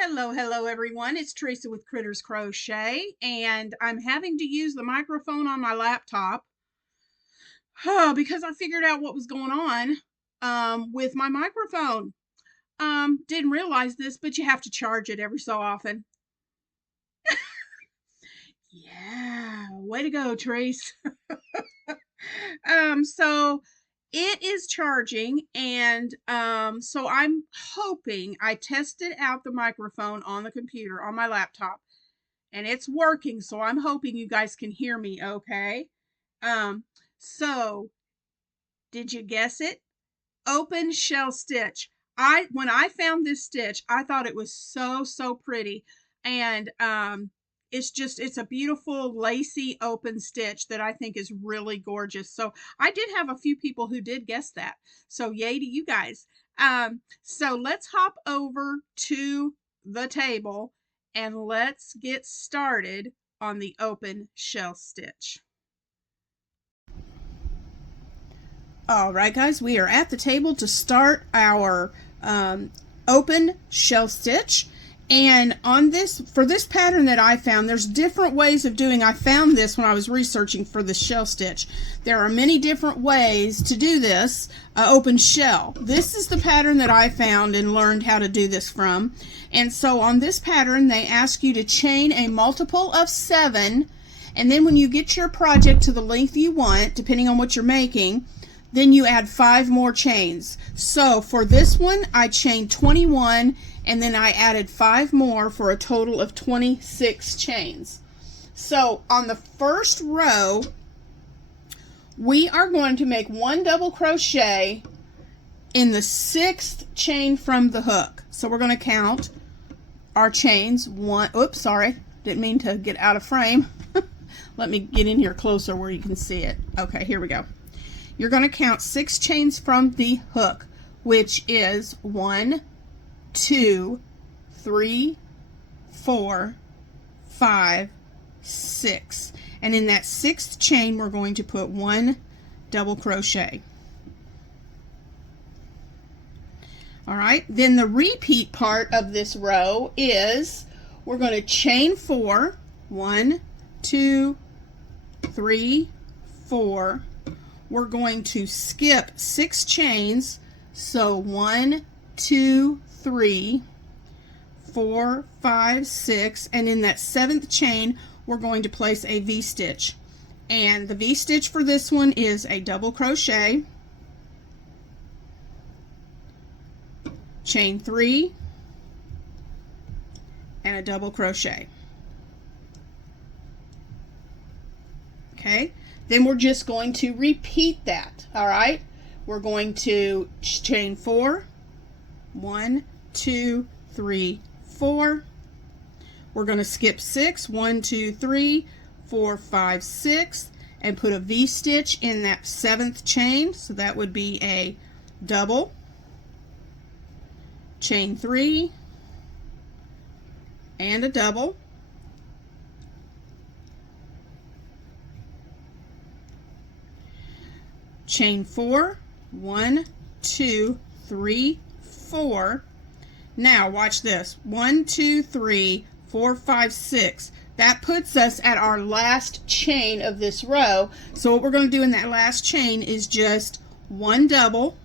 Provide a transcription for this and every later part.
Hello everyone. It's Teresa with Critters Crochet, and I'm having to use the microphone on my laptop because I figured out what was going on with my microphone. Didn't realize this, but you have to charge it every so often. Yeah, way to go, Trace. So it is charging, and so I'm hoping I tested out the microphone on the computer on my laptop, and it's working. So I'm hoping you guys can hear me okay. Um, so did you guess it? Open shell stitch. When I found this stitch, I thought it was so pretty, and it's a beautiful lacy open stitch that I think is really gorgeous. So I did have a few people who did guess that. So yay to you guys. So let's hop over to the table and let's get started on the open shell stitch. All right, guys, we are at the table to start our open shell stitch. And for this pattern that I found, there's different ways of doing. I found this when I was researching for the shell stitch. There are many different ways to do this open shell. This is the pattern that I found and learned how to do this from. And so on this pattern, they ask you to chain a multiple of 7. And then when you get your project to the length you want, depending on what you're making, then you add 5 more chains. So for this one, I chained 21, and then I added 5 more for a total of 26 chains. So on the first row, we are going to make 1 double crochet in the 6th chain from the hook. So we're going to count our chains. Oops, sorry, didn't mean to get out of frame. Let me get in here closer where you can see it. Okay, here we go. You're going to count 6 chains from the hook, which is 1, 2, 3, 4, 5, 6. And in that 6th chain, we're going to put 1 double crochet. All right, then the repeat part of this row is we're going to chain 4, 1, 2, 3, 4. We're going to skip 6 chains, so 1, 2, 3, 4, 5, 6, and in that 7th chain we're going to place a V-stitch, and the V-stitch for this one is a double crochet, chain 3, and a double crochet. Okay, then we're just going to repeat that. All right, we're going to chain 4, 1, 2, 3, 4. We're going to skip 6, 1, 2, 3, 4, 5, 6, and put a V-stitch in that 7th chain. So that would be a double, chain 3, and a double. Chain 4, 1, 2, 3, 4. Now watch this. 1, 2, 3, 4, 5, 6. That puts us at our last chain of this row. So what we're going to do in that last chain is just 1 double.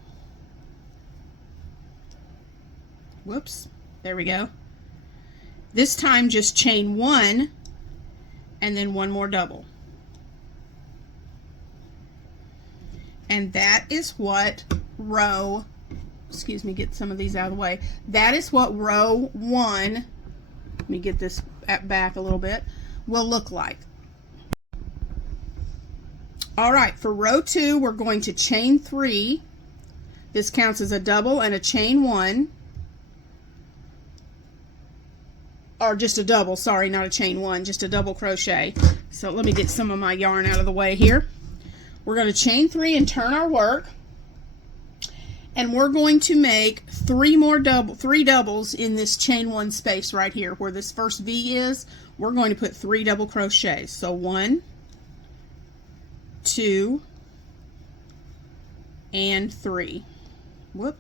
Whoops. There we go. This time just chain 1 and then 1 more double. And that is what row, excuse me, get some of these out of the way. That is what row 1, let me get this back a little bit, will look like. All right, for row 2, we're going to chain 3. This counts as a double and a chain 1. Or just a double, sorry, not a chain 1, just a double crochet. So let me get some of my yarn out of the way here. We're going to chain 3 and turn our work, and we're going to make 3 doubles in this chain 1 space right here where this first V is. We're going to put 3 double crochets. So 1, 2, and 3. Whoop.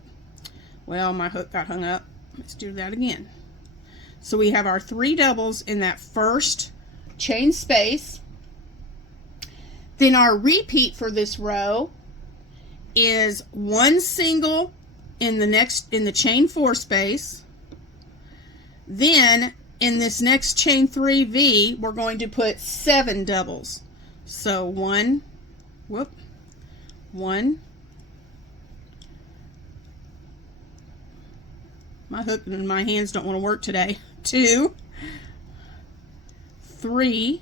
Well, my hook got hung up. Let's do that again. So we have our 3 doubles in that first chain space. Then our repeat for this row is 1 single in the chain 4 space. Then in this next chain 3V, we're going to put 7 doubles. So 1, 1. My hook and my hands don't want to work today. 2, 3,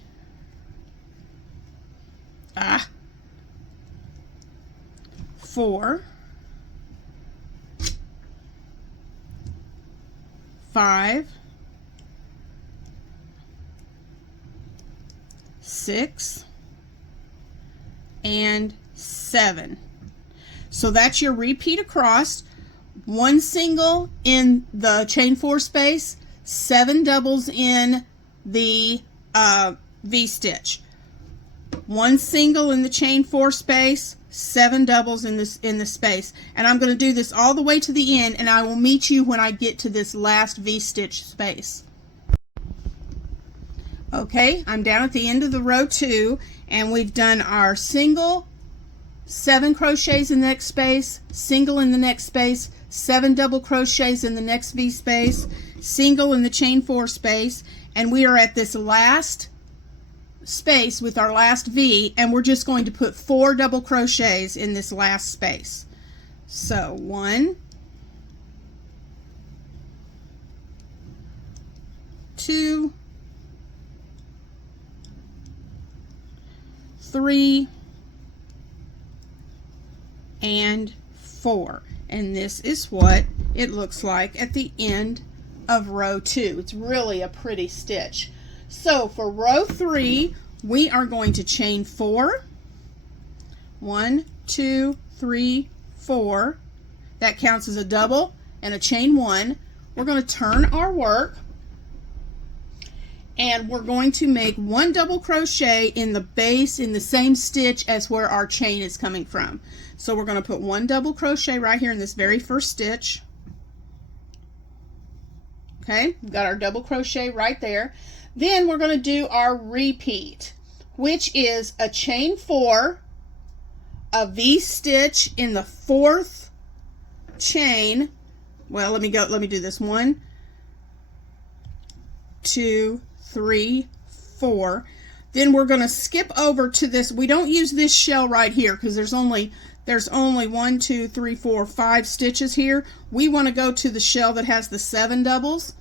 4, 5, 6, and 7. So that's your repeat across. 1 single in the chain 4 space, 7 doubles in the V-stitch. 1 single in the chain 4 space, 7 doubles in the space. And I'm going to do this all the way to the end, and I will meet you when I get to this last V-stitch space. Okay, I'm down at the end of the row 2, and we've done our single, 7 crochets in the next space, single in the next space, 7 double crochets in the next V space, single in the chain 4 space, and we are at this last space with our last V, and we're just going to put 4 double crochets in this last space. So 1, 2, 3, and 4. And this is what it looks like at the end of row 2. It's really a pretty stitch. So for row 3, we are going to chain 4. 1, 2, 3, 4. That counts as a double and a chain 1. We're going to turn our work, and we're going to make 1 double crochet in the base in the same stitch as where our chain is coming from. So we're going to put 1 double crochet right here in this very first stitch. Okay, we've got our double crochet right there. Then we're going to do our repeat, which is a chain 4, a V-stitch in the 4th chain. Well, let me do this. 1, 2, 3, 4. Then we're going to skip over to this. We don't use this shell right here because there's only 1, 2, 3, 4, 5 stitches here. We want to go to the shell that has the 7 doubles,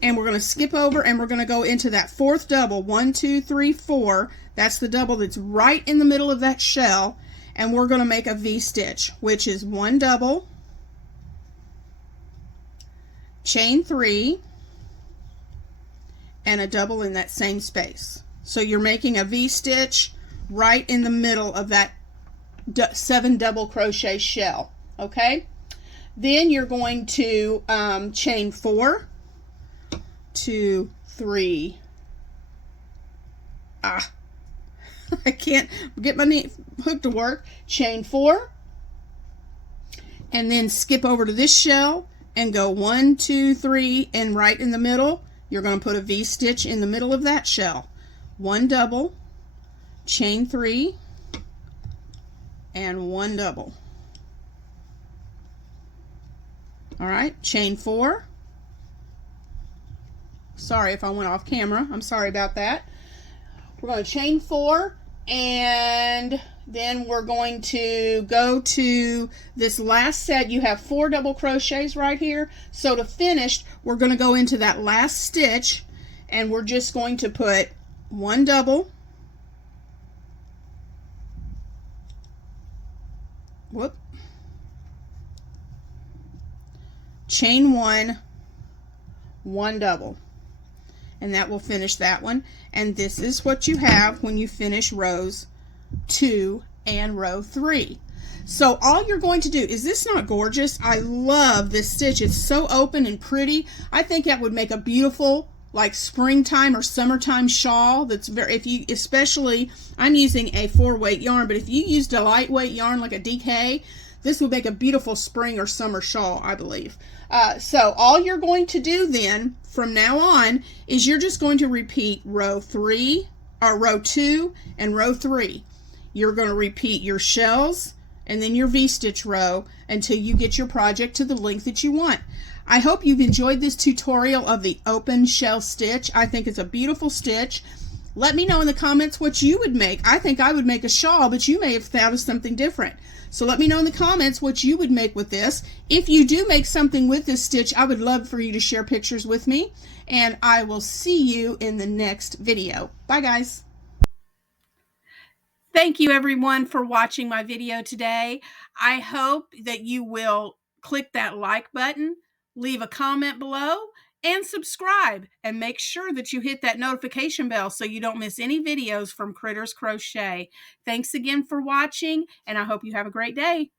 and we're going to skip over and we're going to go into that 4th double. 1, 2, 3, 4. That's the double that's right in the middle of that shell, and we're going to make a V-stitch, which is 1 double, chain 3, and a double in that same space. So you're making a V-stitch right in the middle of that 7 double crochet shell. Okay, then you're going to chain 4, 2, 3. I can't get my hook to work. Chain 4, and then skip over to this shell and go 1, 2, 3, and right in the middle you're going to put a V-stitch in the middle of that shell. 1 double, chain 3, and 1 double. All right, chain 4. Sorry if I went off camera. I'm sorry about that. We're going to chain 4, and then we're going to go to this last set. You have 4 double crochets right here. So to finish, we're going to go into that last stitch, and we're just going to put 1 double, chain 1, 1 double, and that will finish that one. And this is what you have when you finish rows 2 and row 3. So all you're going to do, is this not gorgeous? I love this stitch. It's so open and pretty. I think that would make a beautiful like springtime or summertime shawl. That's very, especially I'm using a 4-weight yarn, but if you used a lightweight yarn like a DK, this would make a beautiful spring or summer shawl, I believe. So all you're going to do then from now on is you're just going to repeat row 3 or row 2 and row 3. You're going to repeat your shells and then your V-stitch row until you get your project to the length that you want. I hope you've enjoyed this tutorial of the open shell stitch. I think it's a beautiful stitch. Let me know in the comments what you would make. I think I would make a shawl, but you may have thought of something different. So let me know in the comments what you would make with this. If you do make something with this stitch, I would love for you to share pictures with me. And I will see you in the next video. Bye, guys. Thank you everyone for watching my video today. I hope that you will click that like button, leave a comment below, and subscribe, and make sure that you hit that notification bell so you don't miss any videos from Critters Crochet. Thanks again for watching, and I hope you have a great day.